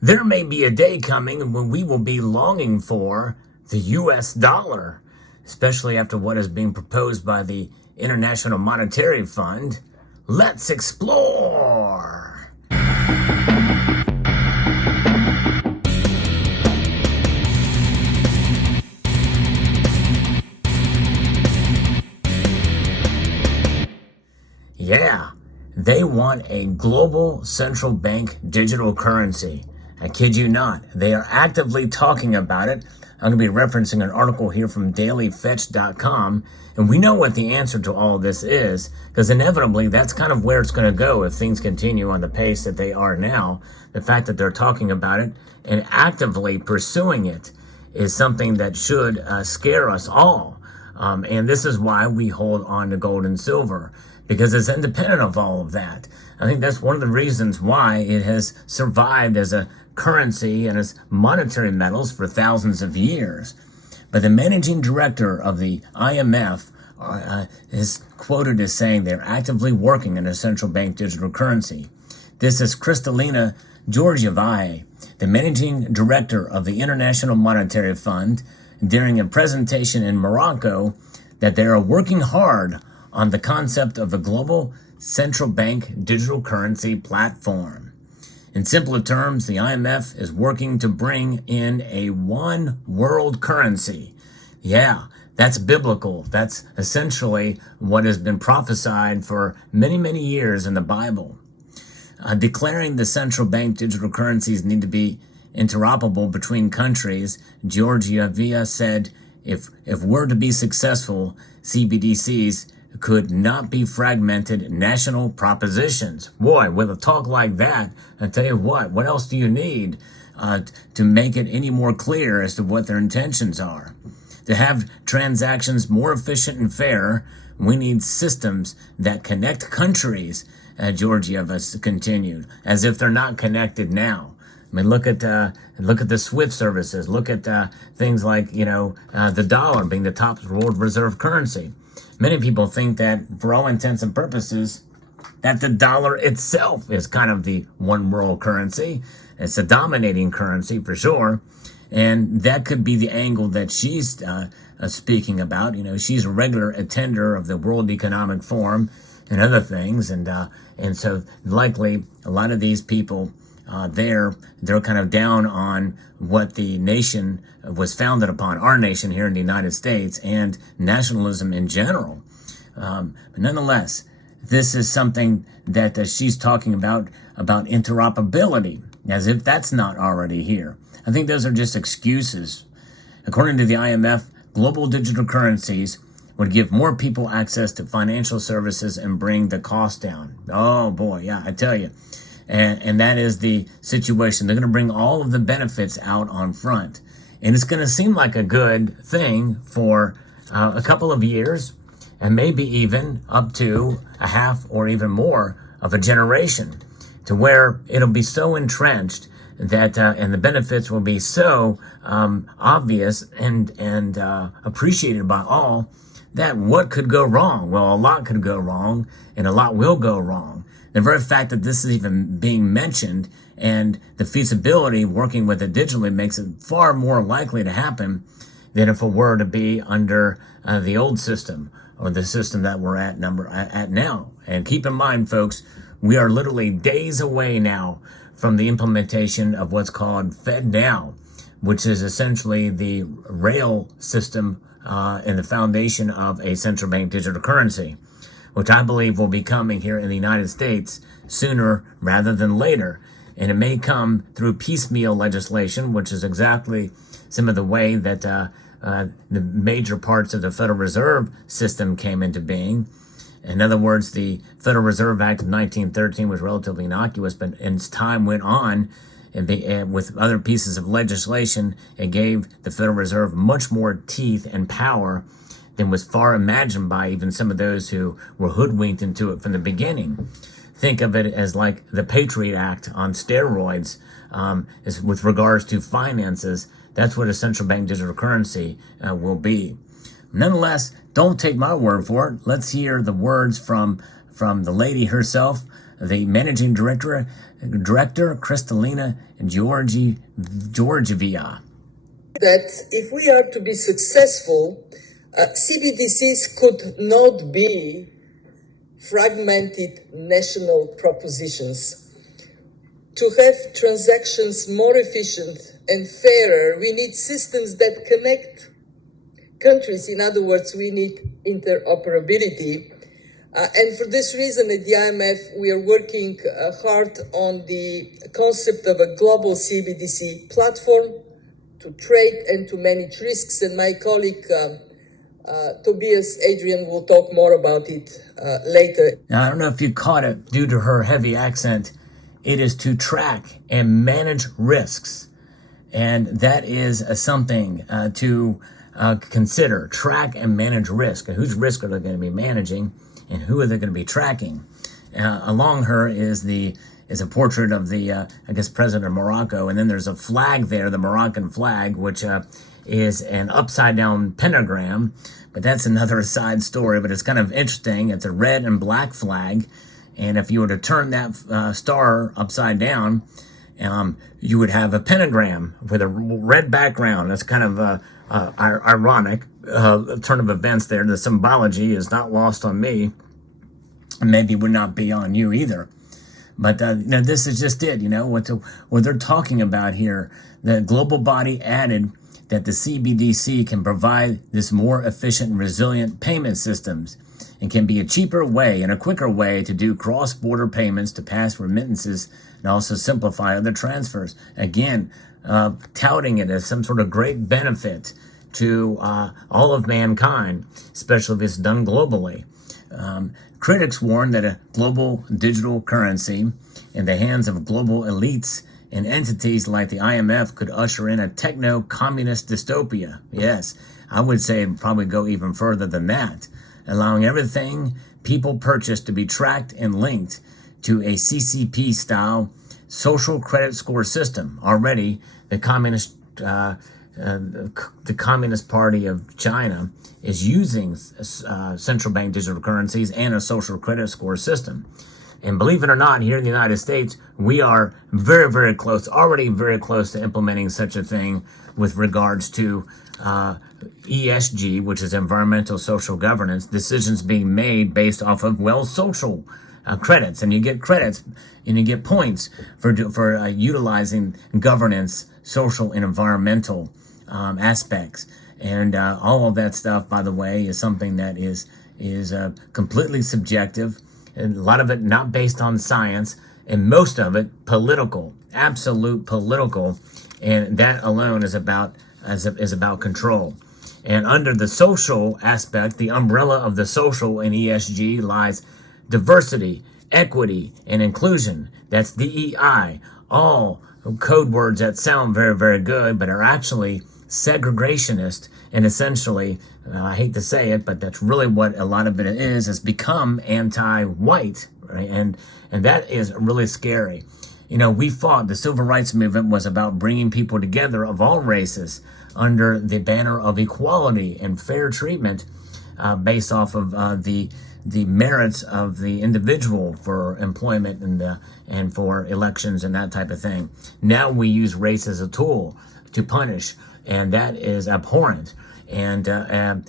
There may be a day coming when we will be longing for the US dollar, especially after what is being proposed by the International Monetary Fund. Let's explore. Yeah, they want a global central bank digital currency. I kid you not. They are actively talking about it. I'm going to be referencing an article here from dailyfetch.com. And we know what the answer to all this is, because inevitably that's kind of where it's going to go if things continue on the pace that they are now. The fact that they're talking about it and actively pursuing it is something that should scare us all. And this is why we hold on to gold and silver, because it's independent of all of that. I think that's one of the reasons why it has survived as a currency and as monetary metals for thousands of years. But the managing director of the IMF is quoted as saying they're actively working on a central bank digital currency. This is Kristalina Georgieva, the managing director of the International Monetary Fund, during a presentation in Morocco, that they are working hard on the concept of a global central bank digital currency platform. In simpler terms, the IMF is working to bring in a one world currency. Yeah, that's biblical. That's essentially what has been prophesied for many, many years in the Bible. Declaring the central bank digital currencies need to be interoperable between countries, Georgieva said, if we're to be successful, CBDCs could not be fragmented national propositions. Boy, with a talk like that, I tell you what else do you need to make it any more clear as to what their intentions are? To have transactions more efficient and fair, we need systems that connect countries, Georgieva continued, as if they're not connected now. I mean, look at the SWIFT services. Look at things like, the dollar being the top world reserve currency. Many people think that, for all intents and purposes, that the dollar itself is kind of the one world currency. It's a dominating currency for sure. And that could be the angle that she's speaking about. She's a regular attender of the World Economic Forum and other things. And so likely a lot of these people they're kind of down on what the nation was founded upon, our nation here in the United States, and nationalism in general. But nonetheless, this is something that she's talking about interoperability, as if that's not already here. I think those are just excuses. According to the IMF, global digital currencies would give more people access to financial services and bring the cost down. Oh boy, yeah, I tell you. And that is the situation. They're going to bring all of the benefits out on front. And it's going to seem like a good thing for a couple of years, and maybe even up to a half or even more of a generation, to where it'll be so entrenched that and the benefits will be so obvious and appreciated by all, that what could go wrong? Well, a lot could go wrong, and a lot will go wrong. The very fact that this is even being mentioned and the feasibility working with it digitally makes it far more likely to happen than if it were to be under the old system, or the system that we're at now. And keep in mind, folks, we are literally days away now from the implementation of what's called FedNow, which is essentially the rail system and the foundation of a central bank digital currency, which I believe will be coming here in the United States sooner rather than later. And it may come through piecemeal legislation, which is exactly some of the way that the major parts of the Federal Reserve System came into being. In other words, the Federal Reserve Act of 1913 was relatively innocuous, but as time went on, and with other pieces of legislation, it gave the Federal Reserve much more teeth and power than was far imagined by even some of those who were hoodwinked into it from the beginning. Think of it as like the Patriot Act on steroids, is with regards to finances. That's what a central bank digital currency will be. Nonetheless, don't take my word for it. Let's hear the words from the lady herself, the managing director Kristalina Georgieva. That if we are to be successful, CBDCs could not be fragmented national propositions. To have transactions more efficient and fairer, we need systems that connect countries. In other words, we need interoperability. And for this reason, at the IMF, we are working hard on the concept of a global CBDC platform to trade and to manage risks. And my colleague, Tobias Adrian, will talk more about it later. Now, I don't know if you caught it due to her heavy accent. It is to track and manage risks. And that is something to consider. Track and manage risk. And whose risk are they going to be managing? And who are they going to be tracking? Along her is a portrait of the, President of Morocco. And then there's a flag there, the Moroccan flag, which is an upside down pentagram. But that's another side story, but it's kind of interesting. It's a red and black flag. And if you were to turn that star upside down, you would have a pentagram with a red background. That's kind of ironic turn of events there. The symbology is not lost on me, and maybe would not be on you either. But this is just it. What they're talking about here. The global body added that the CBDC can provide this more efficient and resilient payment systems, and can be a cheaper way and a quicker way to do cross-border payments, to pass remittances, and also simplify other transfers. Again, touting it as some sort of great benefit to all of mankind, especially if it's done globally. Critics warn that a global digital currency in the hands of global elites and entities like the IMF could usher in a techno-communist dystopia. Yes, I would say it'd probably go even further than that, allowing everything people purchase to be tracked and linked to a CCP-style social credit score system. Already, the Communist Party of China is using central bank digital currencies and a social credit score system. And believe it or not, here in the United States, we are very, very close, already very close to implementing such a thing with regards to ESG, which is environmental social governance, decisions being made based off of, social credits. And you get credits and you get points for utilizing governance, social and environmental aspects. And all of that stuff, by the way, is something that is completely subjective. And a lot of it not based on science, and most of it political, absolute political, and that alone is about control. And under the social aspect, the umbrella of the social in ESG lies diversity, equity, and inclusion. That's DEI, all code words that sound very, very good, but are actually segregationist, and essentially, I hate to say it, but that's really what a lot of it is. Has become anti-white, right? And that is really scary. We fought, the civil rights movement was about bringing people together of all races under the banner of equality and fair treatment, based off of the merits of the individual for employment and for elections and that type of thing. Now we use race as a tool to punish, and that is abhorrent. And that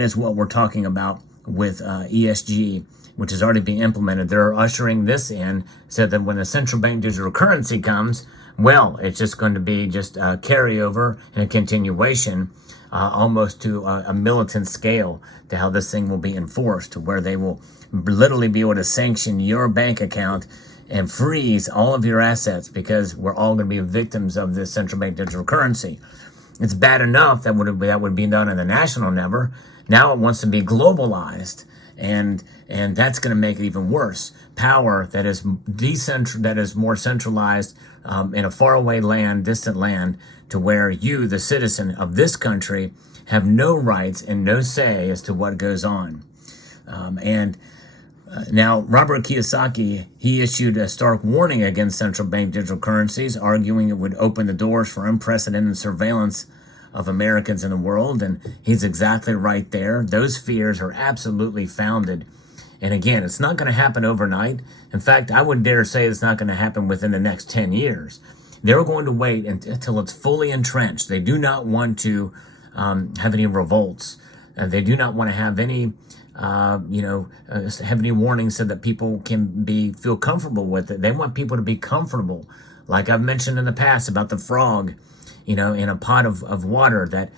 is what we're talking about with ESG, which is already being implemented. They're ushering this in, so that when a central bank digital currency comes, it's just going to be just a carryover and a continuation, almost to a militant scale, to how this thing will be enforced, to where they will literally be able to sanction your bank account and freeze all of your assets, because we're all going to be victims of this central bank digital currency. It's bad enough that would be done on the national level. Now it wants to be globalized, and that's going to make it even worse. Power that is that is more centralized in a faraway land, distant land, to where you, the citizen of this country, have no rights and no say as to what goes on. Now, Robert Kiyosaki, he issued a stark warning against central bank digital currencies, arguing it would open the doors for unprecedented surveillance of Americans in the world, and he's exactly right there. Those fears are absolutely founded. And again, it's not going to happen overnight. In fact, I would dare say it's not going to happen within the next 10 years. They're going to wait until it's fully entrenched. They do not want to have any revolts. They do not want to have any, have any warnings so that people can feel comfortable with it. They want people to be comfortable. Like I've mentioned in the past about the frog, in a pot of water that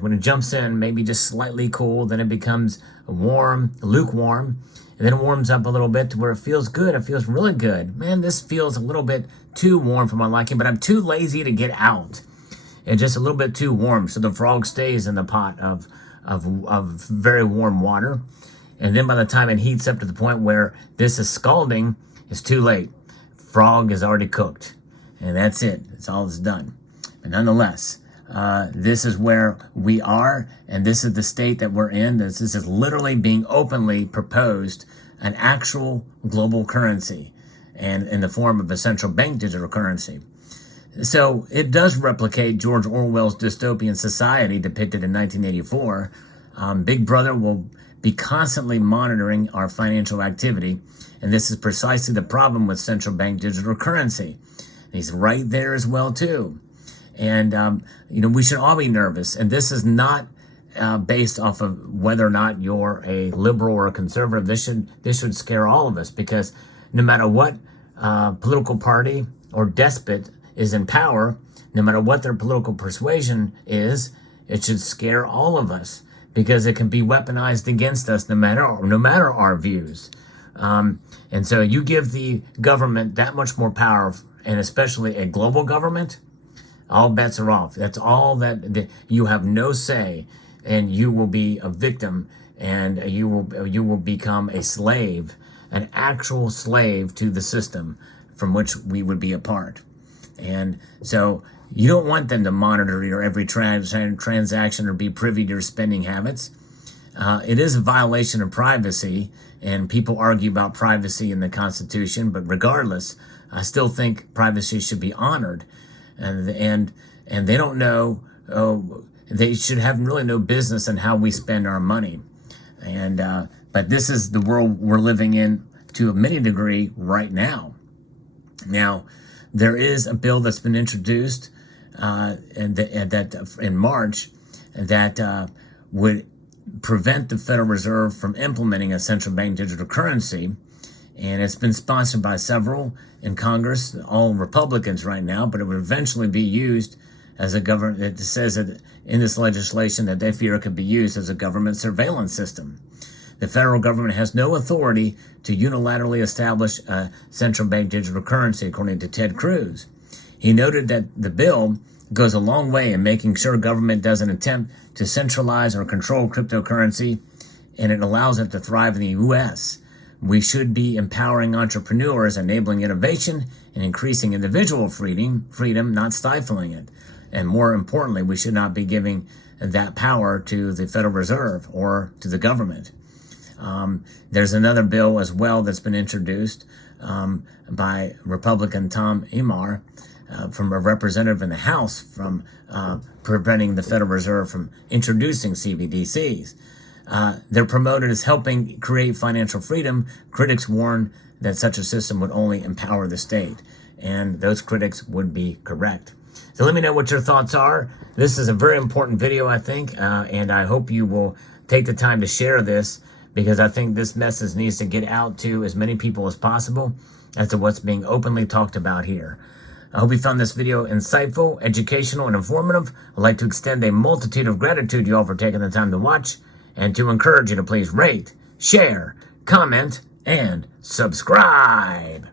when it jumps in, maybe just slightly cool, then it becomes warm, lukewarm, and then it warms up a little bit to where it feels good. It feels really good. Man, this feels a little bit too warm for my liking, but I'm too lazy to get out. It's just a little bit too warm, so the frog stays in the pot of very warm water. And then by the time it heats up to the point where this is scalding, it's too late. Frog is already cooked, and that's it. That's all that's done. But nonetheless, this is where we are, and this is the state that we're in. This is literally being openly proposed, an actual global currency, and in the form of a central bank digital currency. So it does replicate George Orwell's dystopian society depicted in 1984. Big Brother will be constantly monitoring our financial activity, and this is precisely the problem with central bank digital currency. He's right there as well, too. And, we should all be nervous. And this is not based off of whether or not you're a liberal or a conservative. This should scare all of us, because no matter what political party or despot is in power, no matter what their political persuasion is, it should scare all of us, because it can be weaponized against us no matter our views. And so you give the government that much more power, and especially a global government, all bets are off. That's all that you have no say, and you will be a victim, and you will become a slave, an actual slave to the system from which we would be a part. And so you don't want them to monitor your every transaction or be privy to your spending habits. It is a violation of privacy, and people argue about privacy in the Constitution, but regardless, I still think privacy should be honored. And they don't know, they should have really no business in how we spend our money. And but this is the world we're living in to a many degree right now. Now, there is a bill that's been introduced in March that would prevent the Federal Reserve from implementing a central bank digital currency. And it's been sponsored by several in Congress, all Republicans right now, but it would eventually be used as a government. It says that in this legislation that they fear it could be used as a government surveillance system. The federal government has no authority to unilaterally establish a central bank digital currency, according to Ted Cruz. He noted that the bill goes a long way in making sure government doesn't attempt to centralize or control cryptocurrency, and it allows it to thrive in the U.S. We should be empowering entrepreneurs, enabling innovation, and increasing individual freedom, not stifling it. And more importantly, we should not be giving that power to the Federal Reserve or to the government. There's another bill as well that's been introduced by Republican Tom Emmer from a representative in the House from preventing the Federal Reserve from introducing CBDCs. They're promoted as helping create financial freedom. Critics warn that such a system would only empower the state, and those critics would be correct. So let me know what your thoughts are. This is a very important video, I think, and I hope you will take the time to share this, because I think this message needs to get out to as many people as possible as to what's being openly talked about here. I hope you found this video insightful, educational, and informative. I'd like to extend a multitude of gratitude to you all for taking the time to watch, and to encourage you to please rate, share, comment, and subscribe.